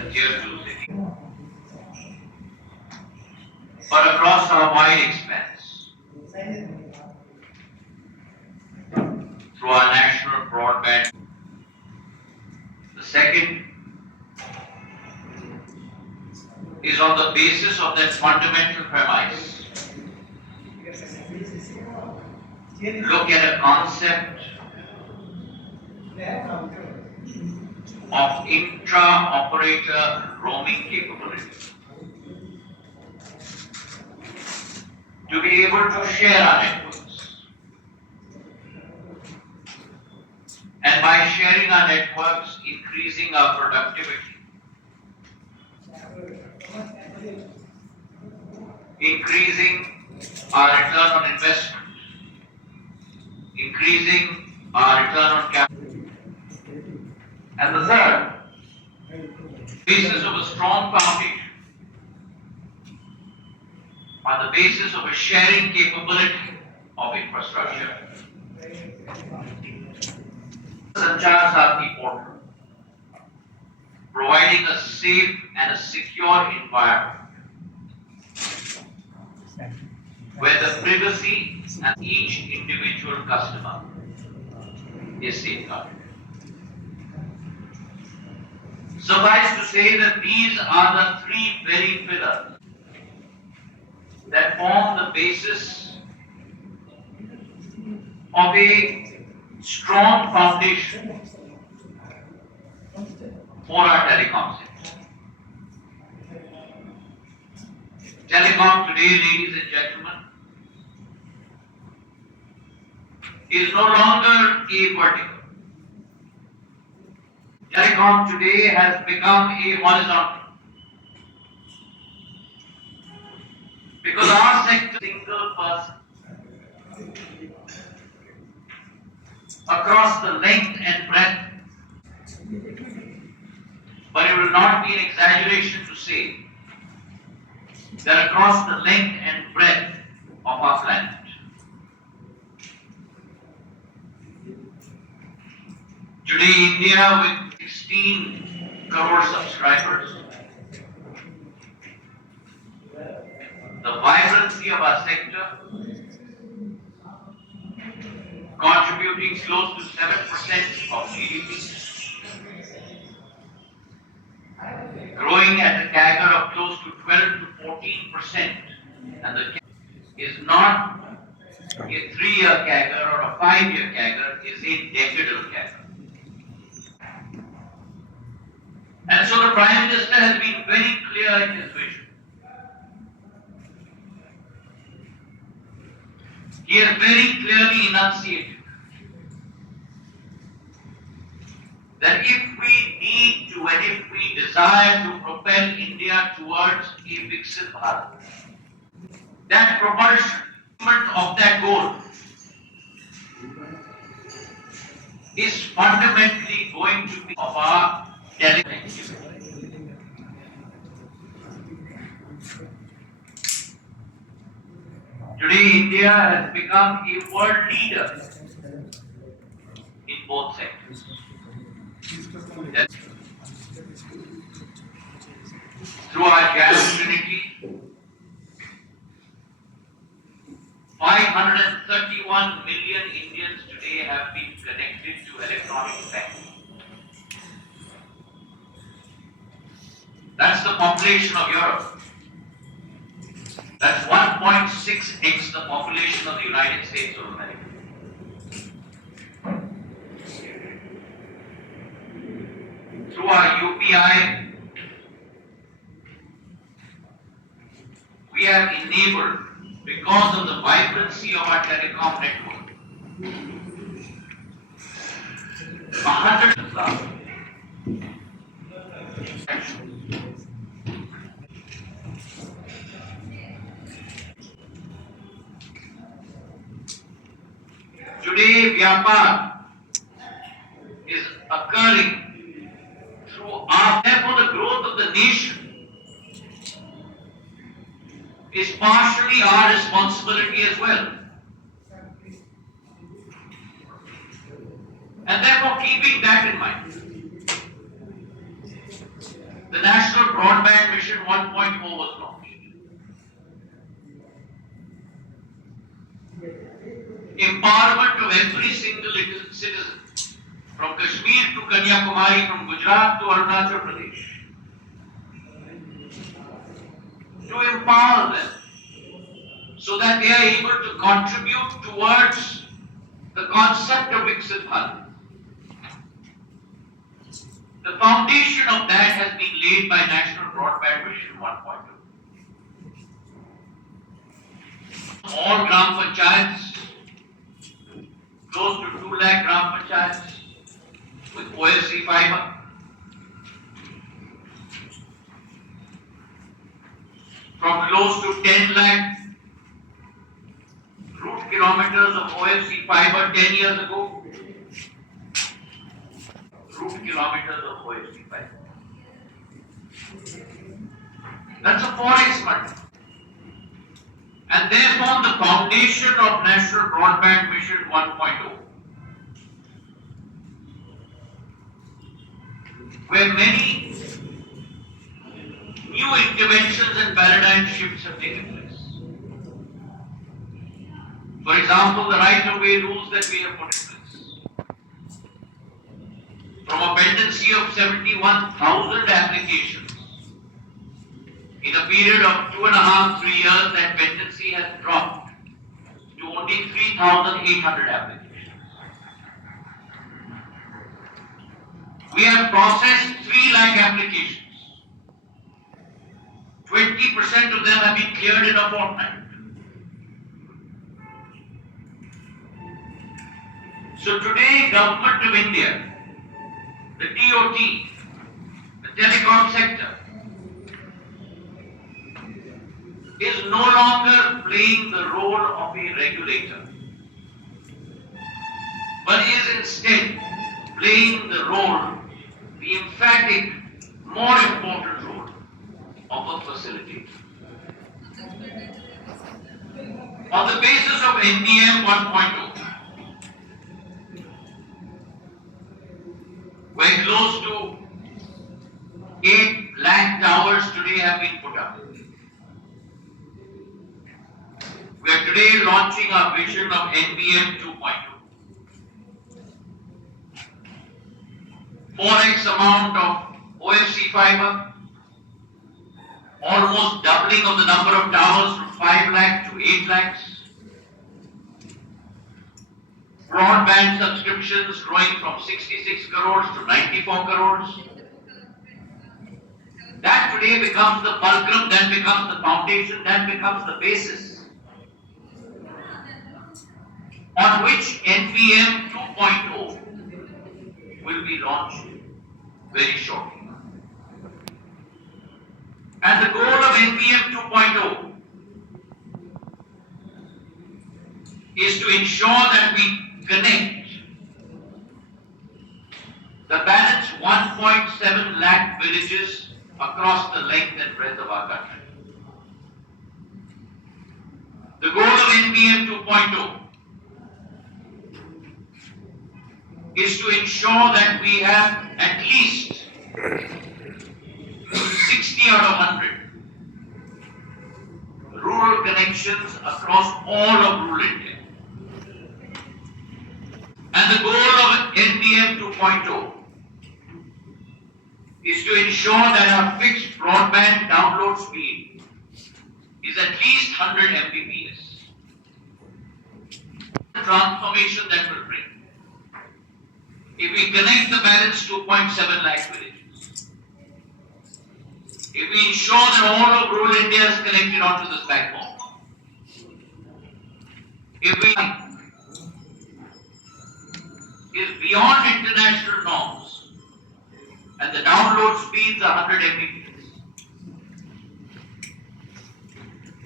and Tier 2 cities, but across our wide expanse through our national broadband. The second is on the basis of that fundamental premise. Look at a concept of intra-operator roaming capability. To be able to share our networks. And by sharing our networks, increasing our productivity. Increasing our return on investment. Increasing our return on capital. And the third, basis of a strong foundation, on the basis of a sharing capability of infrastructure. Sanchar Saathi portal, providing a safe and a secure environment where the privacy of each individual customer is safeguarded. Suffice to say that these are the three very pillars that form the basis of a strong foundation for our telecom sector. Telecom today, ladies and gentlemen, is no longer a vertical. Telecom today has become a horizontal. Because our sector is a single person across the length and breadth. But it will not be an exaggeration to say that across the length and breadth of our planet, today India with 16 crore subscribers, the vibrancy of our sector contributing close to 7% of GDP, growing at a CAGR of close to 12 to 14%, and the CAGR is not a 3-year CAGR or a 5-year CAGR, is a decadal CAGR. And so the Prime Minister has been very clear in his vision. He has very clearly enunciated that if we need to and if we desire to propel India towards a Viksit Bharat, that propulsion of that goal is fundamentally going to be of our teleconnectivity. Today, India has become a world leader in both sectors. Through our gas trinity, 531 million Indians today have been connected to electronic banking. That's the population of Europe. That's 1.6x the population of the United States of America. Through our UPI, we have enabled, because of the vibrancy of our telecom network, 100,000. Today, Vyapar is occurring through our, therefore the growth of the nation is partially our responsibility as well. And therefore, keeping that in mind, the National Broadband Mission 1.0 was launched. Empowerment of every single citizen, from Kashmir to Kanyakumari, from Gujarat to Arunachal Pradesh, to empower them so that they are able to contribute towards the concept of Viksit Bharat. The foundation of that has been laid by National Broadband Mission 1.0. All Gram Panchayats, close to 2 lakh Gram Panchayats with OFC fiber. From close to 10 lakh route kilometers of OFC fiber 10 years ago. Route kilometers of OFC fiber. That's a 4x multiple. And therefore the foundation of National Broadband Mission 1.0, where many new interventions and paradigm shifts have taken place. For example, the right-of-way rules that we have put in place. From a pendency of 71,000 applications, in a period of 2.5–3 years, that pendency has dropped to only 3,800 applications. We have processed 3 lakh applications. 20% of them have been cleared in a fortnight. So today, Government of India, the DOT, the telecom sector, is no longer playing the role of a regulator, but is instead playing the role, the emphatic, more important role of a facilitator. On the basis of NBM 1.0, where close to 8 lakh towers today have been put up. We are today launching our vision of NBM 2.0. 4x amount of OFC fiber, almost doubling of the number of towers from 5 lakh to 8 lakhs. Broadband subscriptions growing from 66 crores to 94 crores. That today becomes the fulcrum, that becomes the foundation, that becomes the basis on which NBM 2.0 will be launched very shortly. And the goal of NBM 2.0 is to ensure that we connect the balance 1.7 lakh villages across the length and breadth of our country. The goal of NBM 2.0 is to ensure that we have at least 60 out of 100 rural connections across all of rural India. And the goal of NBM 2.0 is to ensure that our fixed broadband download speed is at least 100 Mbps. The transformation that will bring if we connect the balance 2.7 lakh villages, if we ensure that all of rural India is connected onto this backbone, if we is beyond international norms and the download speeds are 100 Mbps,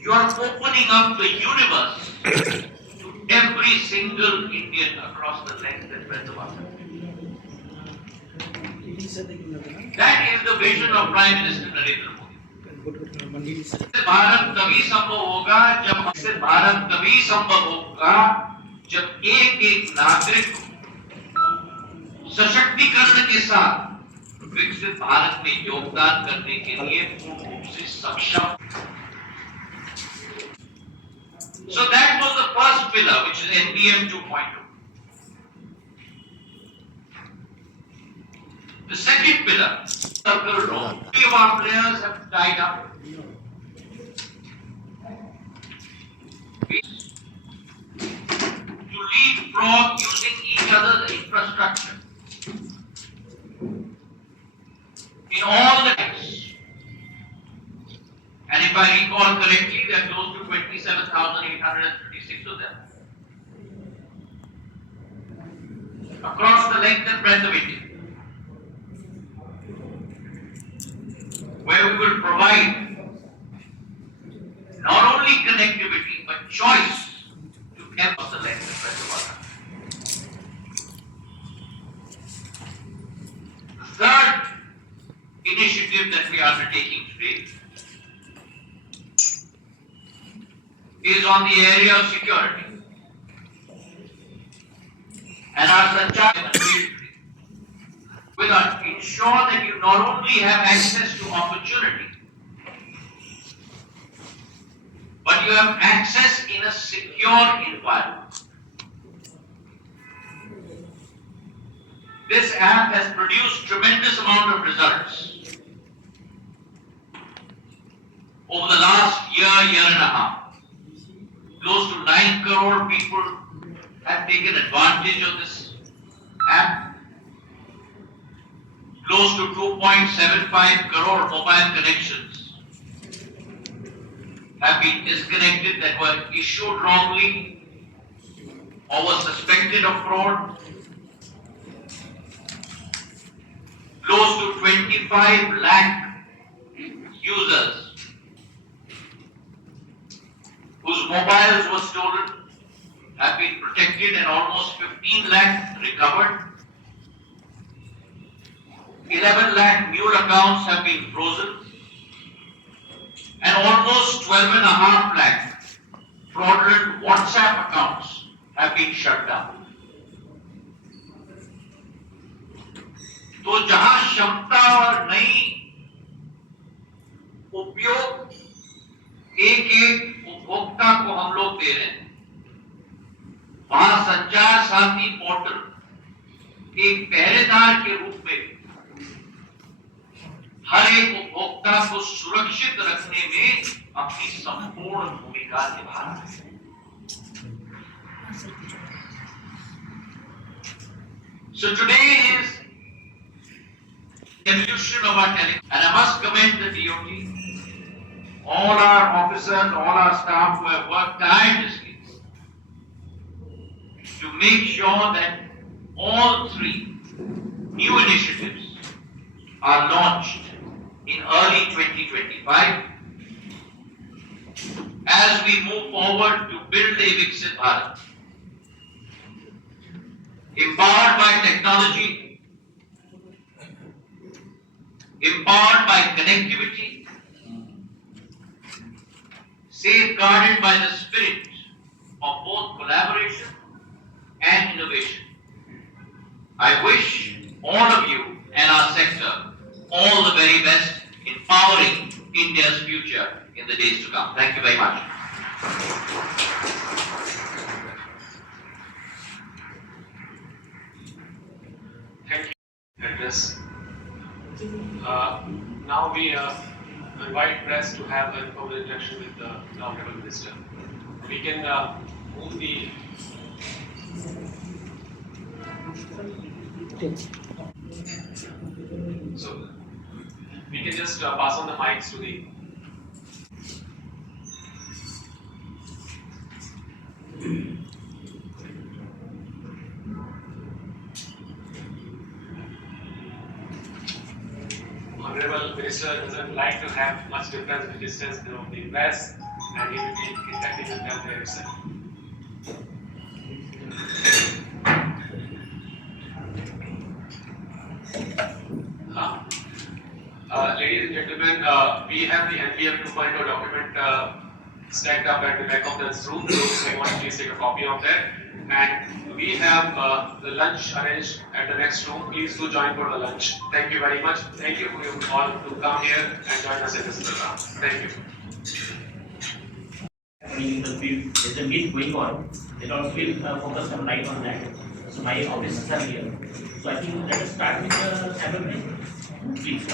you are opening up the universe to every single Indian across the length and breadth of our country. That is the vision of Prime Minister Narendra Modi. Bharat तभी संभव होगा जब भारत तभी संभव होगा जब एक एक नागरिक सशक्तिकरण के साथ विकसित भारत में योगदान करने के लिए पूर्ण रूप से सक्षम. So that was the first pillar, which is NBM 2.0. The second pillar, circle road. Three of our players have tied up. To leapfrog using each other's infrastructure in all the types. And if I recall correctly, there are close to 27,836 of them across the length and breadth of India, where we will provide not only connectivity but choice to across the length and breadth of our country. The third initiative that we are undertaking today is on the area of security. And our Sanchar will ensure that you not only have access to opportunity, but you have access in a secure environment. This app has produced tremendous amount of results over the last year and a half. Close to 9 crore people have taken advantage of this app. Close to 2.75 crore mobile connections have been disconnected that were issued wrongly or were suspected of fraud. Close to 25 lakh users whose mobiles were stolen have been protected and almost 15 lakh recovered. 11 lakh mule accounts have been frozen and almost 12.5 lakh fraudulent WhatsApp accounts have been shut down. तो जहां क्षमता और नई उपयोग एक एक उपभोक्ता को हम लोग दे रहे हैं, वहां संचार साथी पोर्टल एक पहरेदार के रूप में हर एक उपभोक्ता को सुरक्षित रखने में अपनी संपूर्ण भूमिका निभा रहा है. So today is evolution of our telecom, and I must commend the DOT, all our officers, all our staff who have worked tirelessly to make sure that all three new initiatives are launched in early 2025 as we move forward to build a Viksit Bharat, empowered by technology, empowered by connectivity, safeguarded by the spirit of both collaboration and innovation. I wish all of you and our sector all the very best in powering India's future in the days to come. Thank you very much. Thank you. Address. Now we invite press to have an informal interaction with the Honorable Minister. We can move the. So we can just pass on the mics to the. Honorable Minister doesn't like to have much difference in distance from the press, and he will be interacting with them there himself. Ladies and gentlemen, we have the NBM 2.0 document stacked up at the back of the room. So I want to please take a copy of that. And we have the lunch arranged at the next room. Please do join for the lunch. Thank you very much. Thank you for you all to come here and join us in this program. Thank you. In the field, there's a meet going on. They also will focus some light on that. So my officers are here. So I think let us start with the sample, please.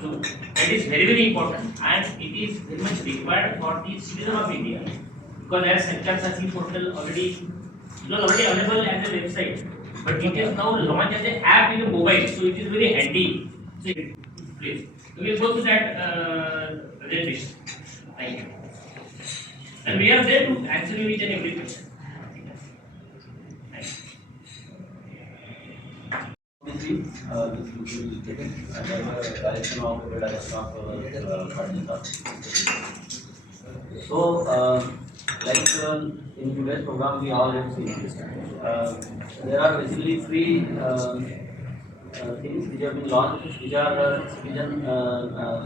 So that is very very important, and it is very much required for the citizen of India, because as Sanchar Saathi portal already available as a website, but it is now launched as an app in a mobile, so it is very handy. So please, we will go to that presentation. Thank you. And we are there to answer you each and every question. This will take direction of So, in today's program, we all have seen there are basically three things which have been launched, which are citizen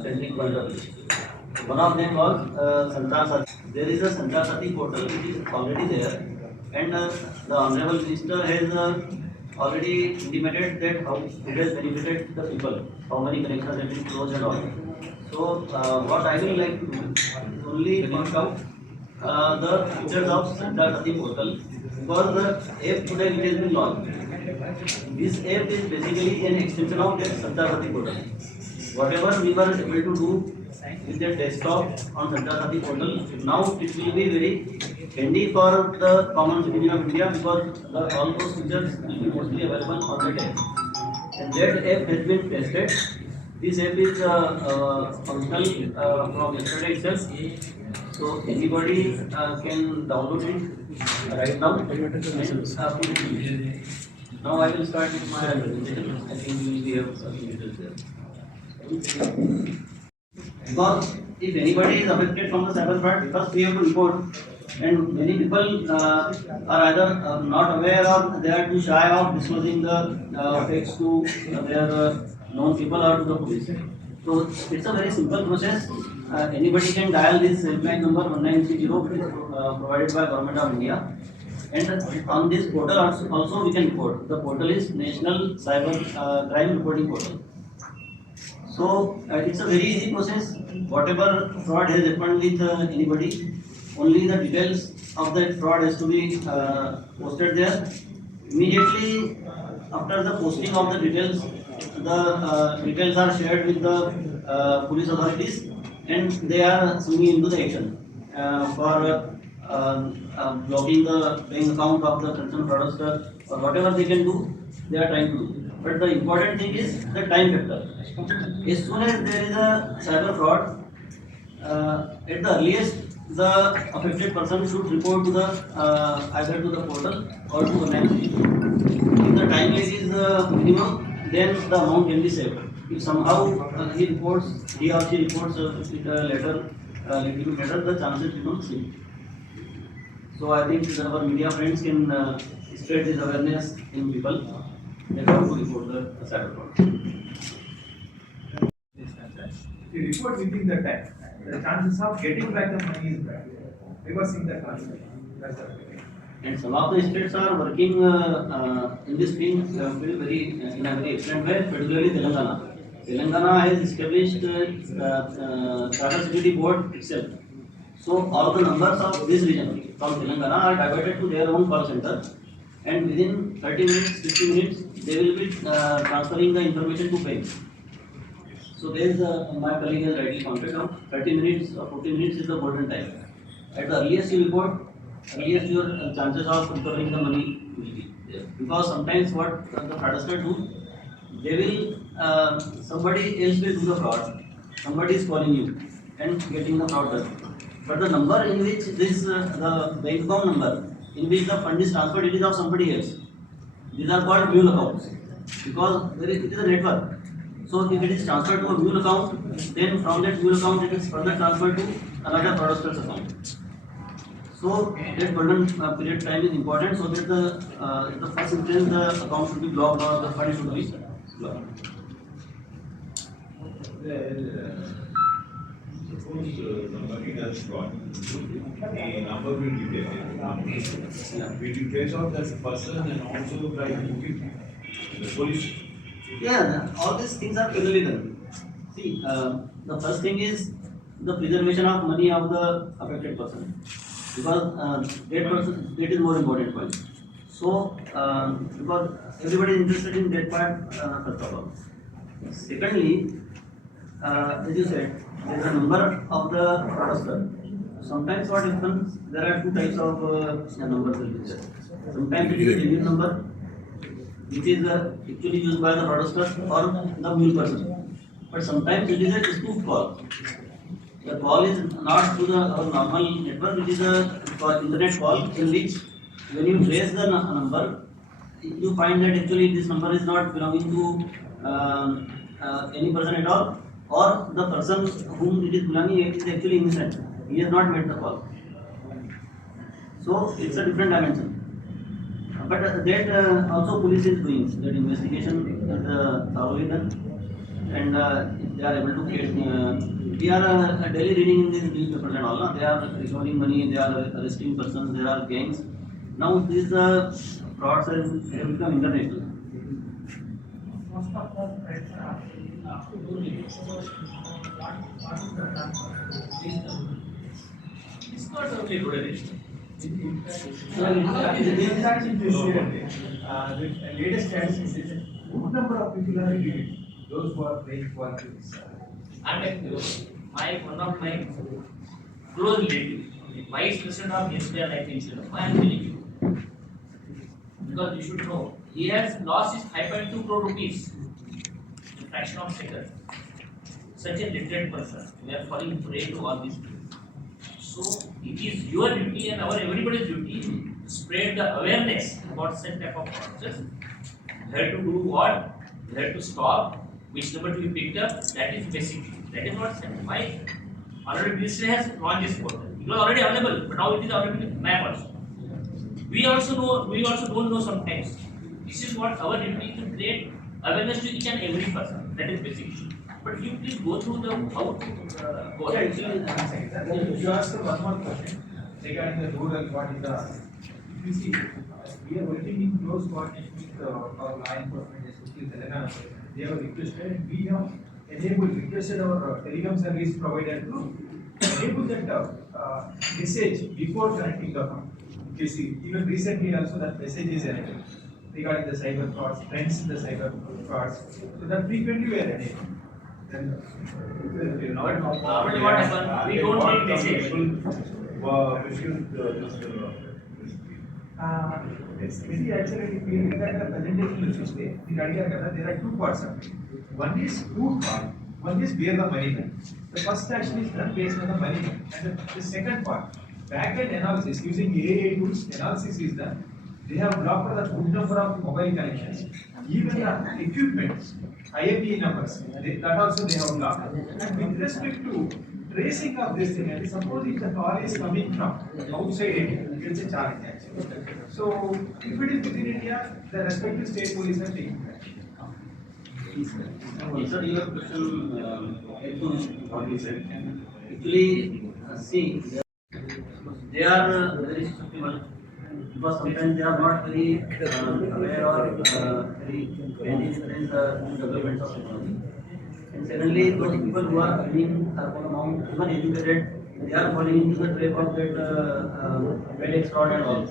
centric point of view. One of them was Sanchar Saathi. There is a Sanchar Saathi portal which is already there, and the Honorable Minister has already intimated that how it has benefited the people, how many connections have been closed and all. So, what I will like to do is only point out the features of Sanchar Saathi portal, because the app today which has been launched, this app is basically an extension of that Sanchar Saathi portal. Whatever we were able to do with the desktop on Sanchar Saathi portal, now it will be very handy for the common citizen of India, because all those features will be mostly available on that app. And that app has been tested. This app is functional from yesterday itself. So anybody can download it right now and put it in use. Now I will start with my presentation. I think we will have some details there. Because if anybody is affected from the cyber fraud, first we have to report, and many people are either not aware or they are too shy of disclosing the fakes to their known people or to the police. So it's a very simple process. Anybody can dial this helpline number 1930, which is provided by Government of India. And on this portal also we can report. The portal is National Cyber Crime Reporting Portal. So it's a very easy process. Whatever fraud has happened with anybody, only the details of that fraud has to be posted there. Immediately after the posting of the details are shared with the police authorities, and they are swinging into the action for blocking the bank account of the concerned fraudster, or whatever they can do, they are trying to do. But the important thing is the time factor. As soon as there is a cyber fraud, at the earliest, the affected person should report to the either to the portal or to the NBM2.O. If the time lag is minimum, then the amount can be saved. If somehow he or she reports it later, little bit later, the chances become slim. So I think our media friends can spread this awareness in people. They have to report the cyber fraud. If you report within the time, the chances of getting back the money is bad. Reversing the transfer. That's the thing. And some of the states are working in this field very in a very excellent way, particularly Telangana. Telangana has established cyber security board itself. So all the numbers of this region from Telangana are diverted to their own call center, and within 30 minutes, 50 minutes, they will be transferring the information to banks. So there is my colleague has rightly counted out 30 minutes or 40 minutes is the golden time. At the earliest you report, earliest your chances of recovering the money will be there. Because sometimes what the fraudster do, they will somebody else will do the fraud. Somebody is calling you and getting the fraud done. But the number in which this the bank account number in which the fund is transferred, it is of somebody else. These are called mule accounts, because it is a network. So if it is transferred to a mule account, then from that mule account it is further transferred to another fraudster's account. So that golden period time is important, so that the first instance the account should be blocked or the fund should be blocked. Suppose the money does fraud, the number will be taken. We will trace out that person and also try to book it in the police. Yeah, all these things are legally done. See, the first thing is the preservation of money of the affected person, because that is more important point. So, because everybody is interested in that part, first of all. Secondly, as you said, there is a number of the fraudster. Sometimes what happens, there are two types of numbers will be there. Sometimes it is a genuine number, which is actually used by the fraudster or the mule person. But sometimes it is a spoof call. The call is not to the normal network, it is a internet call in which when you trace the number, you find that actually this number is not belonging to any person at all, or the person whom it is belonging is actually innocent. He has not made the call. So it's a different dimension. But that also police is doing that investigation is thoroughly done, and if they are able to get. We are daily reading in these newspapers and all. No? They are recovering money, they are arresting persons, there are gangs. Now these frauds have become international. Most of the threats are It's not only rural. The latest statistics is good number of people are living, those who are paying for this. One of my close relative, vice president of SBI Life Insurance, I am telling you. Because you should know, he has lost his 5.2 crore rupees in fraction of second. Such a literate person, we are falling prey to all these things. So it is your duty and our everybody's duty to spread the awareness about such type of process. We have to do what? We have to stop, which number to be picked up, that is basic. That is what my already ministry has launched this portal. It was already available, but now it is available in map also. We also don't know sometimes. This is what our duty to create awareness to each and every person. That is basic. But you please go through the how to go ahead. You asked one more question regarding the rural, what is the, if you see, we are working in close coordination with our law enforcement, especially Telangana. They have requested, we have requested our telecom service provider to enable that message before connecting the phone. You see, even recently also that message is enabled regarding the cyber frauds, trends in the cyber frauds. So that frequently we are enabling. Normally what happens, we don't need message. See, actually, if we look at the presentation which is there, there are two parts of it. One is root part, one is where the money went. The first action is done based on the money went. And the second part, back-end analysis using AI tools, analysis is done. They have blocked the good number of mobile connections. Even the equipment, IMEI numbers, that also they have blocked. And with respect to tracing of this thing, and suppose if the call is coming from outside India, it's a challenge actually. So if it is within India, the respective state police are taking action. Answer your question what you said. Actually, see, they are very susceptible because sometimes they are not very aware or very ready with the developments of technology. And secondly, those people who are earning certain amount, even educated, they are falling into the trap of that FedEx fraud and all.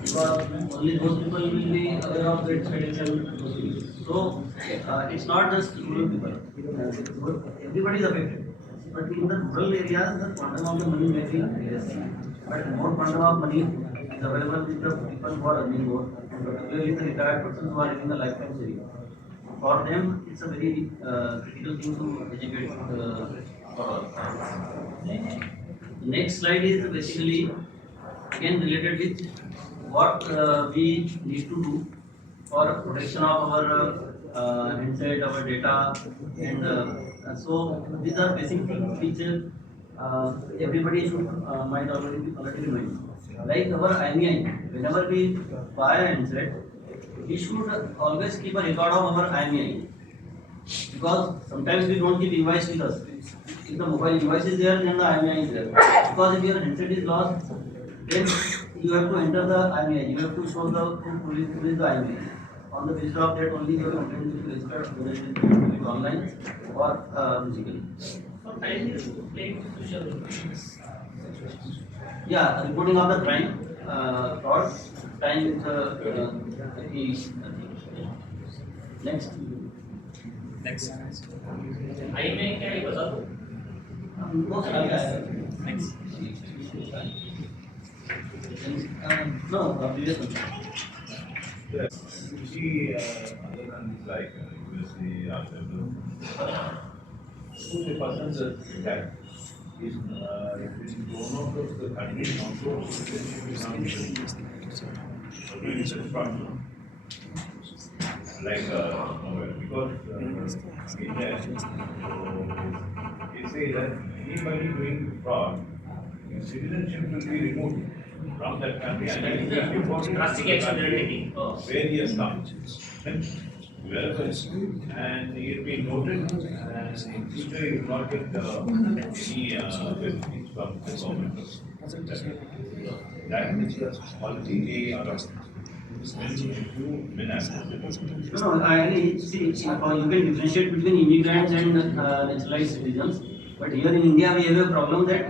Because only those people will be aware of that FedEx and those things. So it's not just rural people. Everybody is affected. But in the rural areas, the quantum of the money may be less. But more quantum of money is available with the people who are earning more, and particularly the retired persons who are living a lifetime saving. For them, it's a very critical thing to educate for all. The next slide is basically again related with what we need to do for protection of our handset, our data, and so these are basic things which everybody should might already know. Like our IMEI, whenever we buy a handset, we should always keep a record of our IMEI. Because sometimes we don't keep invoice with us. If the mobile invoice is there, then the IMEI is there. Because if your handset is lost, then you have to enter the IMEI. You have to show the who is the IMEI. On the basis of that only your complaint will be registered, whether it is online or physically. So time is playing social. Yeah, reporting of the crime, fraud, time is is next. I में क्या ये बता दो. बहुत सारा है. Next. No, previous one. Yes, you see, other countries like USA, Australia, who the persons that is one of the countries also like because in there, they say that anybody doing fraud, citizenship will be removed from that country and then he will report to Drastic action they are taking. where he has come. And he will be noted and in future he will not get any benefits from the government. That is the policy they are No, I see. You can differentiate between immigrants and naturalized citizens. But here in India, we have a problem that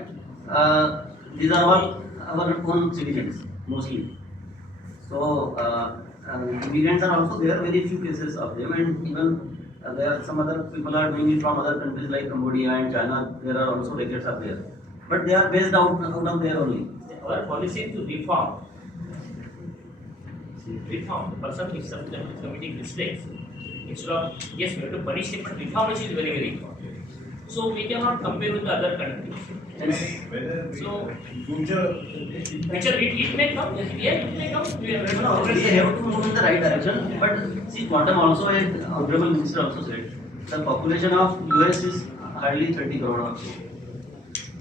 these are all our own citizens mostly. So immigrants are also there. Very few cases of them, and even there are some other people are doing it from other countries like Cambodia and China. There are also records are there, but they are based out of there only. Our policy is to reform. Reform the person is committing mistakes. Instead of yes, we have to punish him, but reformation is very very important. So we cannot compare with the other countries. Whether So future it may come. Yeah, it may come. We have No, we have to move in the right direction. But see, quantum also, as Honorable Minister also said, the population of US is hardly 30 crore or so,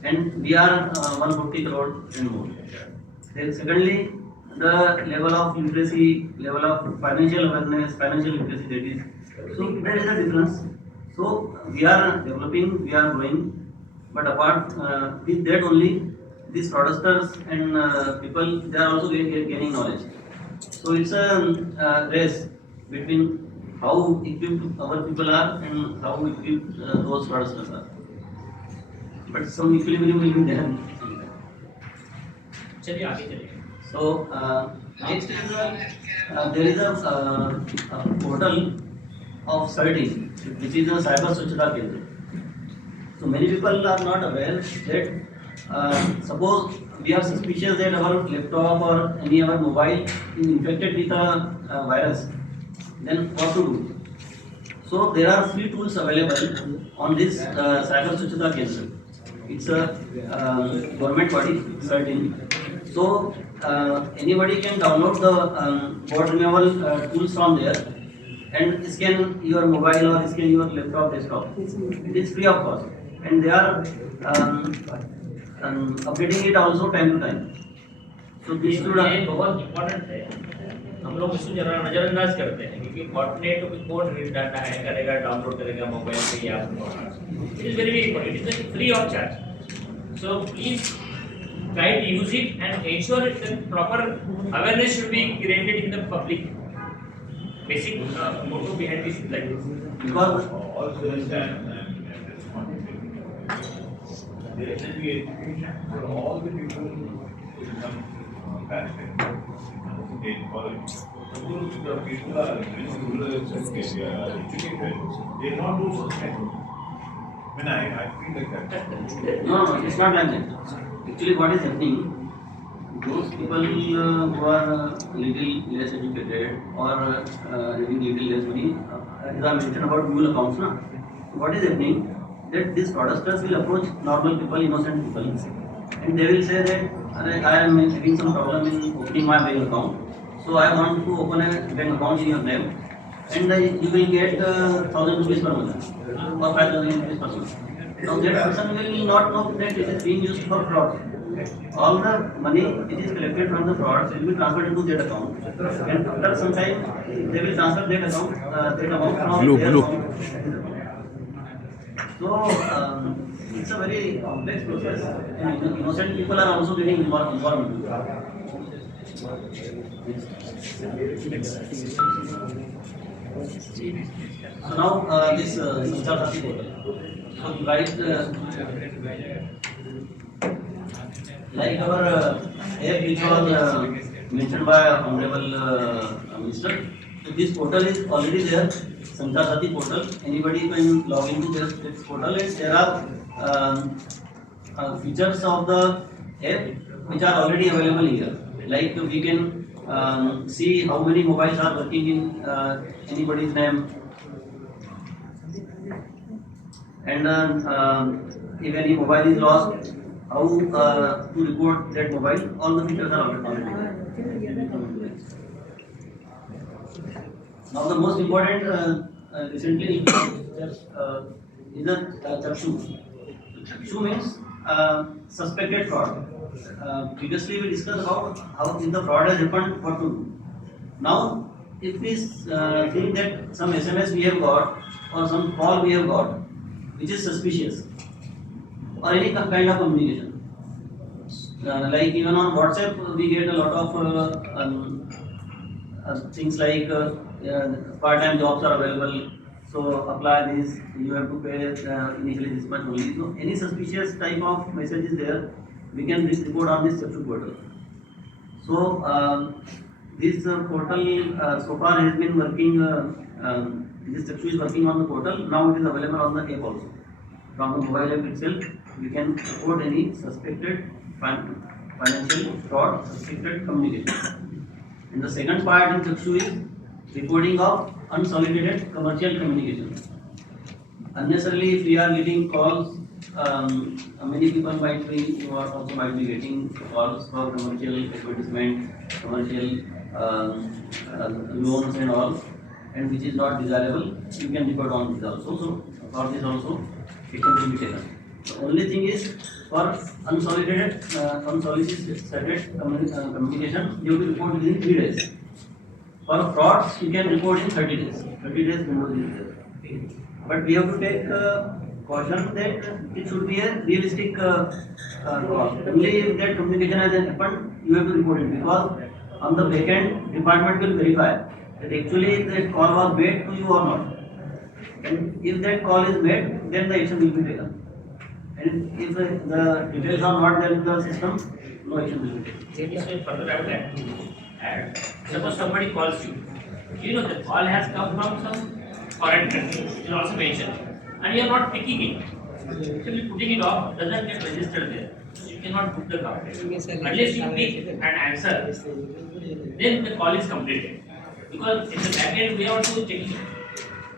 and we are 140 crore and more. Then secondly, the level of literacy, level of financial awareness, financial literacy that is. So there is a difference. So we are developing, we are growing, but apart with that only, these fraudsters and people, they are also gaining knowledge. So it's a race between how equipped our people are and how equipped those fraudsters are. But some equilibrium will be there. चलिए आगे चलिए. So next is there is a portal of Saathi, which is a cyber Swachhata Kendra. So many people are not aware that suppose we are suspicious that our laptop or any other mobile is infected with a virus, then what to do? So there are free tools available on this cyber Swachhata Kendra. It's a government body, certain. So anybody can download the board renewal tools from there and scan your mobile or scan your laptop, desktop. It is free of cost, and they are updating it also time to time. So this should ये बहुत important है. हम लोग इसको जरा नजरअंदाज करते हैं क्योंकि कोऑर्डिनेट को कौन रीड डाटा है करेगा, डाउनलोड करेगा मोबाइल पे या it is very very important. It is free of charge. So please try to use it and ensure that proper awareness should be created in the public. Basic motto behind this is like this. because also understand and respond. There should be education for all the people who become passionate in college. Suppose the people are in rural educated, they not do such thing. I feel like that. no, it's not like that. Actually, what is happening? Those people who are little less educated or having little less money, as I mentioned about Google accounts, na? What is happening? That these fraudsters will approach normal people, innocent people, and they will say that I am having some problem in opening my bank account, so I want to open a bank account in your name, and you will get 1,000 rupees per month or 5,000 rupees per month. Now that person will not know that it is being used for fraud. all the money which is collected from the frauds will be transferred into that account. And after some time, they will transfer that account, that amount from their account. So it's a very complex process, and innocent people are also getting involved into it. So now this Sanchar Saathi portal. So you write like our app which was mentioned by Honorable Minister. So this portal is already there, Sanchar Saathi portal. Anybody can log into this portal, and there are features of the app which are already available here. Like we can see how many mobiles are working in anybody's name, and if any mobile is lost, how to report that mobile. All the features are already there. Now the most important recently is the Chakshu. Chakshu means suspected fraud. Previously we discussed about how if the fraud has happened, what to do. Now if we think that some SMS we have got or some call we have got which is suspicious, or any kind of communication, like even on WhatsApp we get a lot of things like part-time jobs are available, so apply this, you have to pay initially this much only. So any suspicious type of message is there, we can report on this Chakshu portal. So this portal so far has been working, this Chakshu is working on the portal, now it is available on the app also. From the mobile app itself, we can report any suspected financial fraud, suspected communication. And the second part in Chakshu is reporting of unsolicited commercial communication. Unnecessarily, if we are getting calls, many people might be, you are also might be getting calls for commercial advertisement, commercial loans and all, and which is not desirable, you can report on this also. So for this also, action will be taken. The only thing is for unsolicited communication, you have to report within 3 days. For frauds, you can report in 30 days. 30 days window is there. But we have to take caution that it should be a realistic call. Only if that communication has happened, you have to report it, because on the back end, department will verify that actually that call was made to you or not. And if that call is made, then the action will be taken. And if the details are not there in the system, no action will be taken. So further I would like to add, suppose somebody calls you, you know the call has come from some foreign country, it is also mentioned, and you are not picking it. Actually putting it off doesn't get registered there. You cannot book the call. Unless you pick and answer, then the call is completed. Because in the back end we are also checking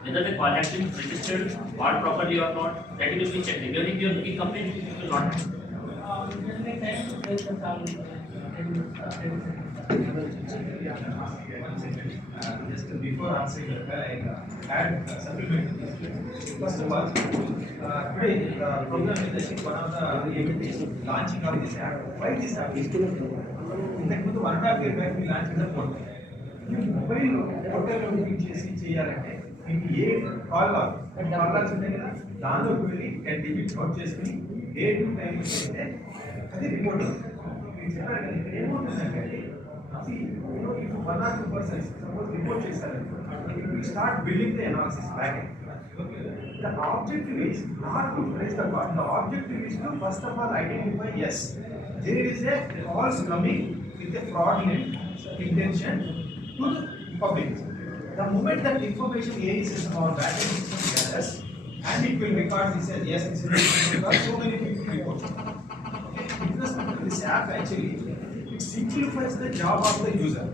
whether the call has been registered or properly or not. That will be checked. Even if you are looking complete, it will not happen. Just before answering that, I had supplement. First of all, today the program is one of the activities launching of this app. Why this app? In the 1.5 year back we launched the portal. Mobile portal open చేసి చేయాలంటే మీకు ఏ call calls ఉంటాయి కదా, దానిలోకి వెళ్ళి 10 digits note చేసుకుని A to time చేస్తే అది రిపోర్ట్ అవుతుంది. మీరు చెప్పారు కదా, ఇక్కడ ఏమవుతుందంటే if one or two persons suppose report చేస్తారంటే it will start building the analysis back end. The objective is not to trace the call. The objective is to first of all identify, yes, there is a calls coming with a fraudulent intention to the public. The moment that information AI system or backend system gathers, and it will record this as yes, this is because so many people report. Interesting, this app actually it simplifies the job of the user.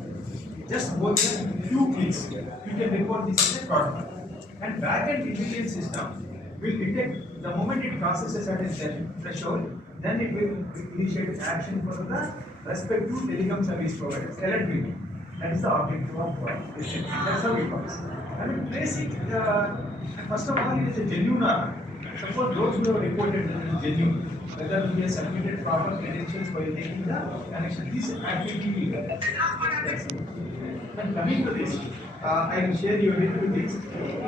Just with a few clicks, you can report this as a fraud. And backend intelligence system will detect the moment it processes at a threshold, then it will initiate action for the respective telecom service providers, LTV. That is the objective of this. That's how it works. I mean, tracing, first of all, it is a genuine Suppose those who have reported this is genuine, whether he has submitted proper credentials while taking the connection, this activity will be done. And coming to this, I will share you a little bit this.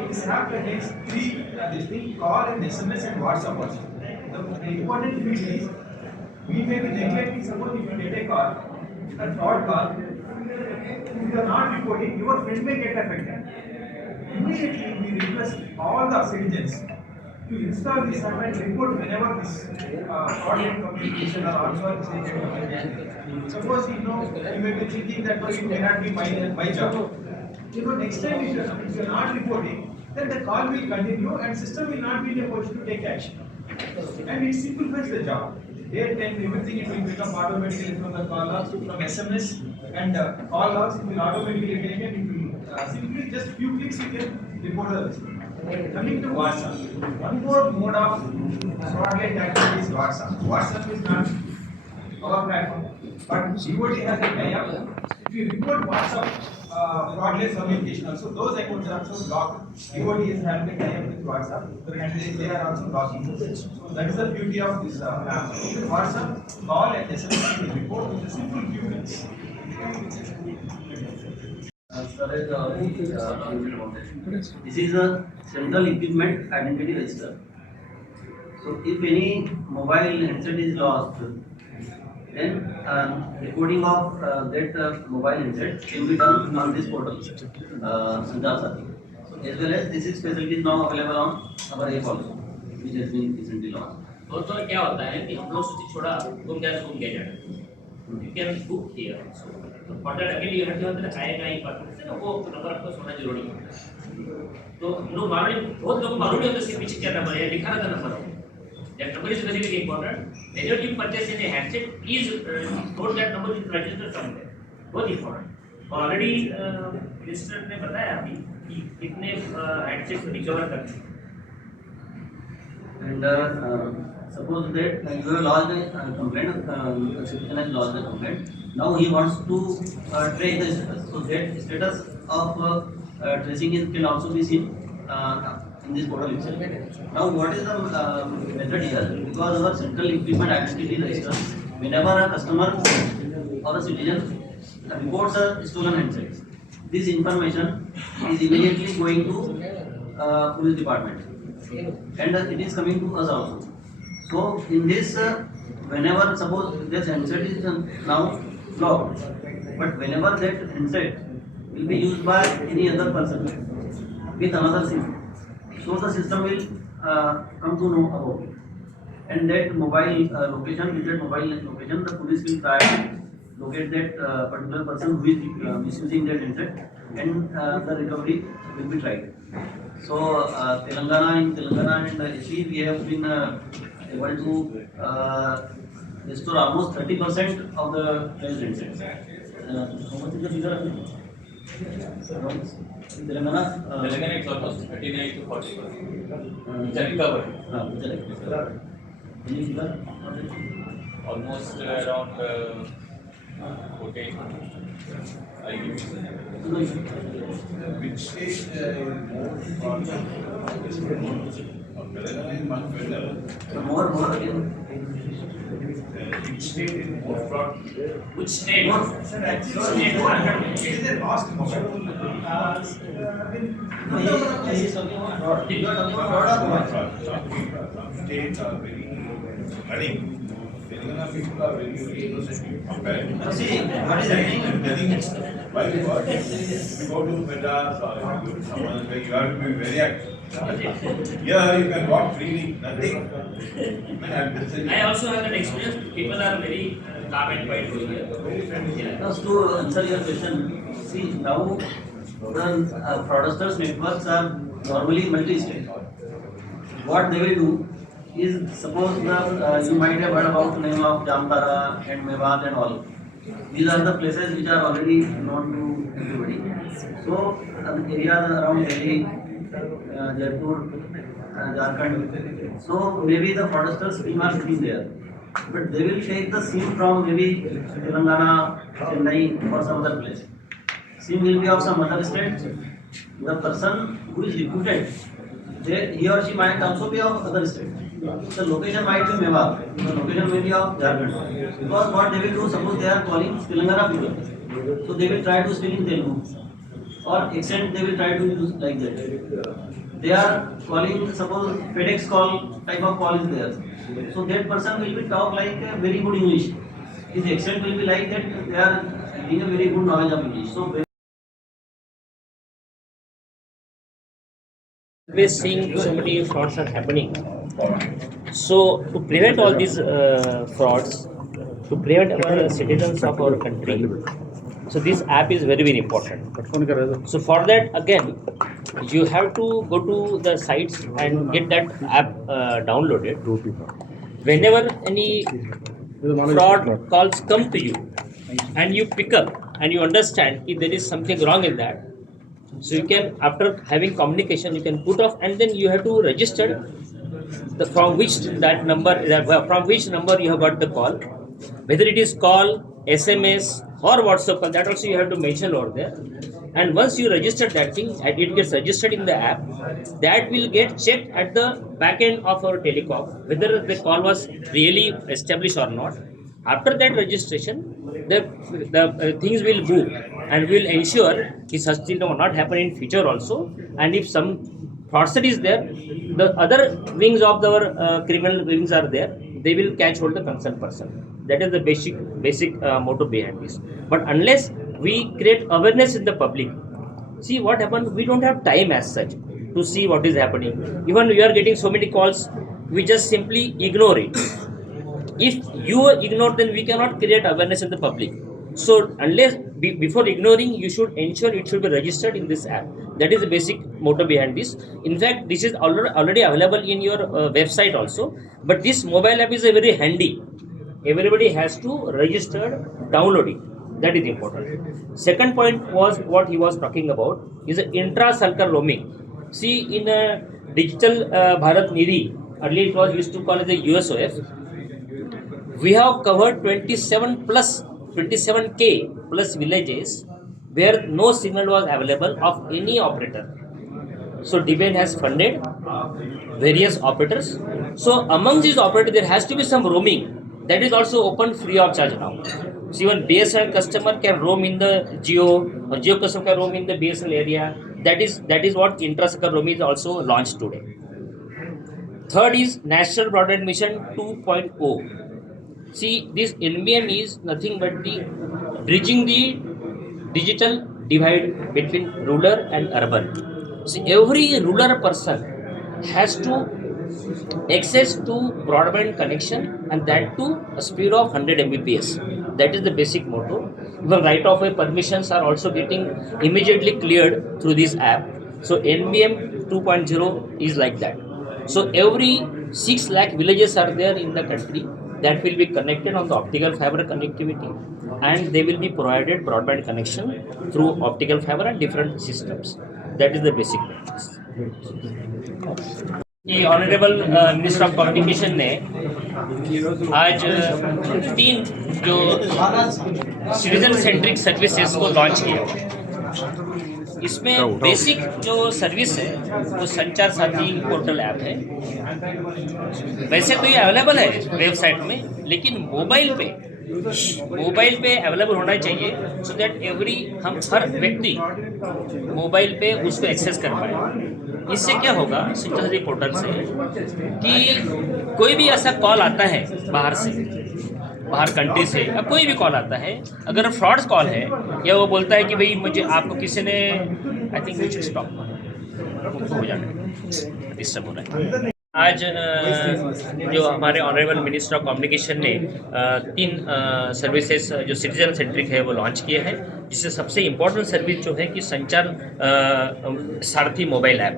This app contains three this thing, call and SMS and WhatsApp also. The important thing is we may be neglecting, suppose if you get a call, a fraud call, if you are not reporting, your friend may get affected. Immediately we request all the citizens to install this app and report whenever this fraudulent communication or also communication. Suppose you may be thinking that it may not be my job. Next time if you are not reporting, then the call will continue and system will not be in a position to take action. And it simplifies the job. Date and everything it will become automatically from the call logs, from SMS and call logs it will automatically take it. It will simply just few clicks you can report the list. Coming to WhatsApp, one more mode of fraudulent activity is WhatsApp. WhatsApp is not our platform, but DOD has a tie-up. If you report WhatsApp fraudulent communication, also those accounts are also blocked. DOD is having a tie-up with WhatsApp, and they are also blocking. So that is the beauty of this app. WhatsApp, call and SMS will report with a simple few minutes. This is a central equipment identity register. So if any mobile handset is lost, then recording of that mobile handset can be done on this portal, Sanchar Saathi. So as well as this is facility is now available on our app also, which has been recently launched. तो क्या होता है कि हम लोग सोचे छोड़ा गुम गया जाए you can book here also. तो for that again you have to have the IMEI partner से ना वो नंबर आपको सोना जरूरी है. तो लोग मालूम बहुत लोगों को मालूम नहीं होता इसके पीछे क्या नंबर है, लिखा रहता नंबर है. That number is very important. Whenever you purchase any handset, please note that number is registered somewhere. बहुत important. और already registered ने बताया अभी कि कितने handset recover करते हैं. And suppose that you have lodged a complaint, a citizen has lodged a complaint. Now he wants to trace the status. So that status of tracing can also be seen in this portal itself. Now what is the method here? Because our central equipment identity register, whenever a customer or a citizen reports a stolen handset, this information is immediately going to police department, and it is coming to us also. So in this, whenever suppose this handset is now blocked, but whenever that handset will be used by any other person with another SIM, so the system will come to know about it, and that mobile location, with that mobile location, the police will try to locate that particular person who is misusing that handset, and the recovery will be tried. So Telangana and actually we have been able to restore almost 30% of the traced handsets. How much is the figure of it? Telangana it's almost 39 to 40%. Which are recovered. Any figure? Almost around 14. I'll give you. Which state is more fraud? Telangana is much better. More again. Which state is more fraud? Which state? Sir, actually, it is a lost mobile. No, he is talking about fraud. You are talking about fraud or Some states are very cunning. Telangana people are very innocent compared. See, what is happening? Why you got if you go to Madras or if you go to someone where you have to be very active. Here you can walk freely, nothing. I also have that experience. People are very calm and quiet over here. Just to answer your question, see now the fraudsters networks are normally multi-state. What they will do is, suppose you might have heard about the name of Jamtara and Mewat and all. These are the places which are already known to everybody. So areas around Delhi, Jaipur, Jharkhand. So maybe the fraudsters team are sitting there, but they will take the SIM from maybe Telangana, Chennai or some other place. SIM will be of some other state. The person who is reputed he or she might also be of other state. The location might be Mewar, the location may be of Jharkhand. Because what they will do, suppose they are calling Telangana people, so they will try to speak in Telugu, or accent they will try to use like that. They are calling, suppose FedEx call type of call is there, so that person will be talk like a very good English. His accent will be like that. They are having a very good knowledge of English. So we're seeing so many frauds are happening. So to prevent all these frauds, to prevent our citizens of our country, so this app is very, very important. So for that, again, you have to go to the sites and get that app downloaded. Whenever any fraud calls come to you and you pick up and you understand if there is something wrong in that, so you can, after having communication, you can put off, and then you have to register from which number you have got the call, whether it is call, SMS or WhatsApp call, that also you have to mention over there. And once you register that thing, and it gets registered in the app, that will get checked at the back end of our telecom, whether the call was really established or not. After that registration, the things will move and will ensure such thing will not happen in future also. And if some fraudster is there, the other wings of our criminal wings are there, they will catch hold the concerned person. That is the basic motto behind this. But unless we create awareness in the public, see what happens, we don't have time as such to see what is happening. Even we are getting so many calls, we just simply ignore it. If you ignore, then we cannot create awareness in the public. So unless before ignoring, you should ensure it should be registered in this app. That is the basic motto behind this. In fact, this is already available in your website also. But this mobile app is a very handy. Everybody has to register, download it. That is important. Second point was what he was talking about is the intra-circle roaming. See, in a digital Bharat Nidhi, earlier it was used to call it the USOF. We have covered 27K plus villages where no signal was available of any operator. So DBN has funded various operators. So among these operators, there has to be some roaming. That is also open free of charge now. So even BSNL customer can roam in the Jio, or Jio customer can roam in the BSNL area. That is what intra-circle roaming is also launched today. Third is National Broadband Mission 2.0. See, this NBM is nothing but the bridging the digital divide between rural and urban. See, every rural person has to access to broadband connection, and that to a speed of 100 Mbps. That is the basic motto. Even right of way permissions are also getting immediately cleared through this app. So NBM 2.0 is like that. So every 6 lakh villages are there in the country that will be connected on the optical fiber connectivity, and they will be provided broadband connection through optical fiber and different systems. That is the basic practice. The honourable minister of communication ने आज 3 जो citizen centric services को launch किया। इसमें basic जो service है वो संचार साथी पोर्टल ऐप है। वैसे तो ये अवेलेबल है वेबसाइट में, लेकिन मोबाइल पे अवेलेबल होना चाहिए, सो दैट हम हर व्यक्ति मोबाइल पे उसको एक्सेस कर पाए। इससे क्या होगा संचार साथी पोर्टल से कि कोई भी ऐसा कॉल आता है बाहर कंट्री से, अब कोई भी कॉल आता है, अगर फ्रॉड कॉल है या वो बोलता है कि भाई मुझे आपको किसी ने, आई थिंक स्टॉप हो जाना डिस्टर्ब हो रहा है। आज जो हमारे ऑनरेबल मिनिस्टर ऑफ कम्युनिकेशन ने 3 सर्विसेज जो सिटीजन सेंट्रिक है वो लॉन्च किए हैं, जिससे सबसे इम्पोर्टेंट सर्विस जो है कि संचार सारथी मोबाइल ऐप।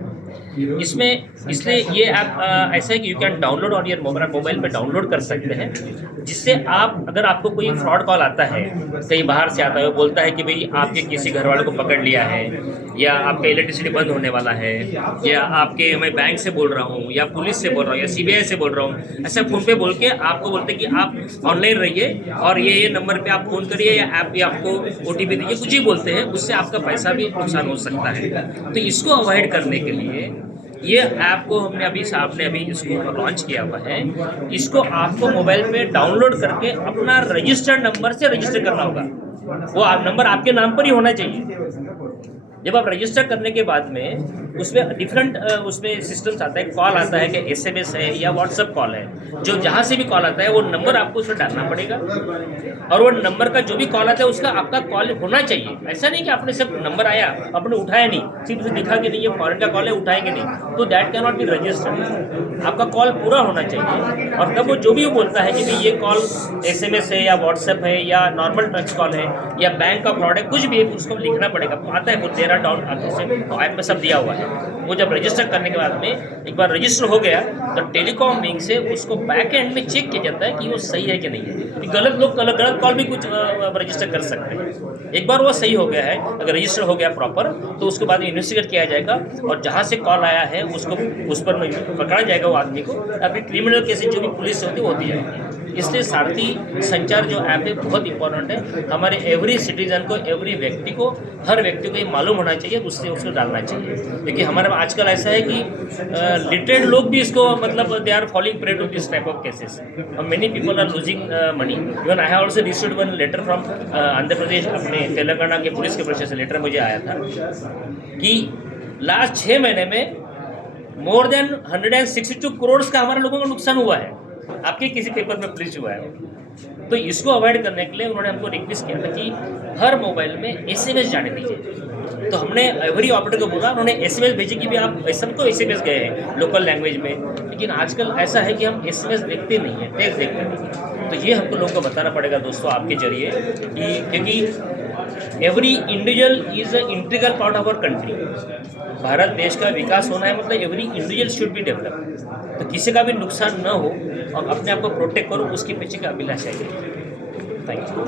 इसलिए ये ऐप ऐसा है कि यू कैन डाउनलोड और ये मोबाइल पे डाउनलोड कर सकते हैं, जिससे अगर आपको कोई फ्रॉड कॉल आता है, कहीं बाहर से आता है, वो बोलता है कि भाई आपके किसी घर वाले को पकड़ लिया है, या आपका इलेक्ट्रिसिटी बंद होने वाला है, या मैं बैंक से बोल रहा हूँ, या पुलिस से बोल रहा हूँ, या CBI से बोल रहा हूँ, ऐसा फ़ोन पे बोल के आपको बोलते हैं कि आप ऑनलाइन रहिए और ये नंबर पे आप फ़ोन करिए, या ऐप पे आपको OTP दीजिए, कुछ ही बोलते हैं, उससे आपका पैसा भी नुकसान हो सकता है। तो इसको अवॉइड करने के लिए ये ऐप को हमने अभी साहब ने अभी इसको लॉन्च किया हुआ है। इसको आपको मोबाइल पे डाउनलोड करके अपना रजिस्टर्ड नंबर से रजिस्टर करना होगा। वो आप नंबर आपके नाम पर ही होना चाहिए। जब आप रजिस्टर करने के बाद में उसमें डिफरेंट उसमें सिस्टम्स आता है, कॉल आता है कि एसएमएस है या व्हाट्सएप कॉल है, जो जहाँ से भी कॉल आता है वो नंबर आपको उसमें डालना पड़ेगा और वो नंबर का जो भी कॉल आता है उसका आपका कॉल होना चाहिए। ऐसा नहीं कि आपने सिर्फ नंबर आया आपने उठाया नहीं, सिर्फ उसे दिखा कि नहीं ये फॉरेन का कॉल है उठाएंगे नहीं, तो that can not be registered. आपका कॉल पूरा होना चाहिए और तब वो जो भी वो बोलता है कि भाई ये कॉल एसएमएस है या व्हाट्सएप है या नॉर्मल टच कॉल है या बैंक का फ्रॉड है, कुछ भी है उसको लिखना पड़ेगा। आता है वो तेरा डाउन ऐप में सब दिया हुआ है। वो जब रजिस्टर करने के बाद में एक बार रजिस्टर हो गया तो टेलीकॉम विंग से उसको बैक एंड में चेक किया जाता है कि वो सही है कि नहीं है। कि गलत लोग गलत कॉल भी कुछ रजिस्टर कर सकते हैं। एक बार वो सही हो गया है, अगर रजिस्टर हो गया प्रॉपर, तो उसके बाद इन्वेस्टिगेट किया जाएगा और जहाँ से कॉल आया है उसको उस पर पकड़ा जाएगा वो आदमी को। अभी क्रिमिनल केसेज जो भी पुलिस से होती है वो होती है। इसलिए सारथी संचार जो ऐप है बहुत इंपॉर्टेंट है। हमारे एवरी सिटीजन को, एवरी व्यक्ति को, हर व्यक्ति को ये मालूम होना चाहिए, उससे उसको डालना चाहिए। क्योंकि हमारे आजकल ऐसा है कि लिटरेट लोग भी इसको मतलब they are falling prey to this type of cases और many people are losing money. Even I have also received one letter from Andhra Pradesh, अपने तेलंगाना के पुलिस के परिषद से लेटर मुझे आया था कि लास्ट 6 महीने में मोर देन 162 करोड़ का हमारे लोगों का नुकसान हुआ है। आपके किसी पेपर में पब्लिश हुआ है। तो इसको अवॉइड करने के लिए उन्होंने हमको रिक्वेस्ट किया था कि हर मोबाइल में एसएमएस जाने दीजिए। तो हमने एवरी ऑपरेटर को बोला, उन्होंने एसएमएस भेजे कि भी आप सबको एसएमएस गए हैं लोकल लैंग्वेज में। लेकिन आजकल ऐसा है कि हम एसएमएस देखते नहीं हैं, टेक्स्ट देखते नहीं हैं। तो ये हमको लोगों को बताना पड़ेगा दोस्तों आपके जरिए कि क्योंकि every individual is an integral part of our country. Bharat देश का विकास होना है मतलब every individual should be develop. तो किसी का भी नुकसान न हो और अपने आप को प्रोटेक्ट करो, उसके पीछे का अभिलाषा है। Thank you.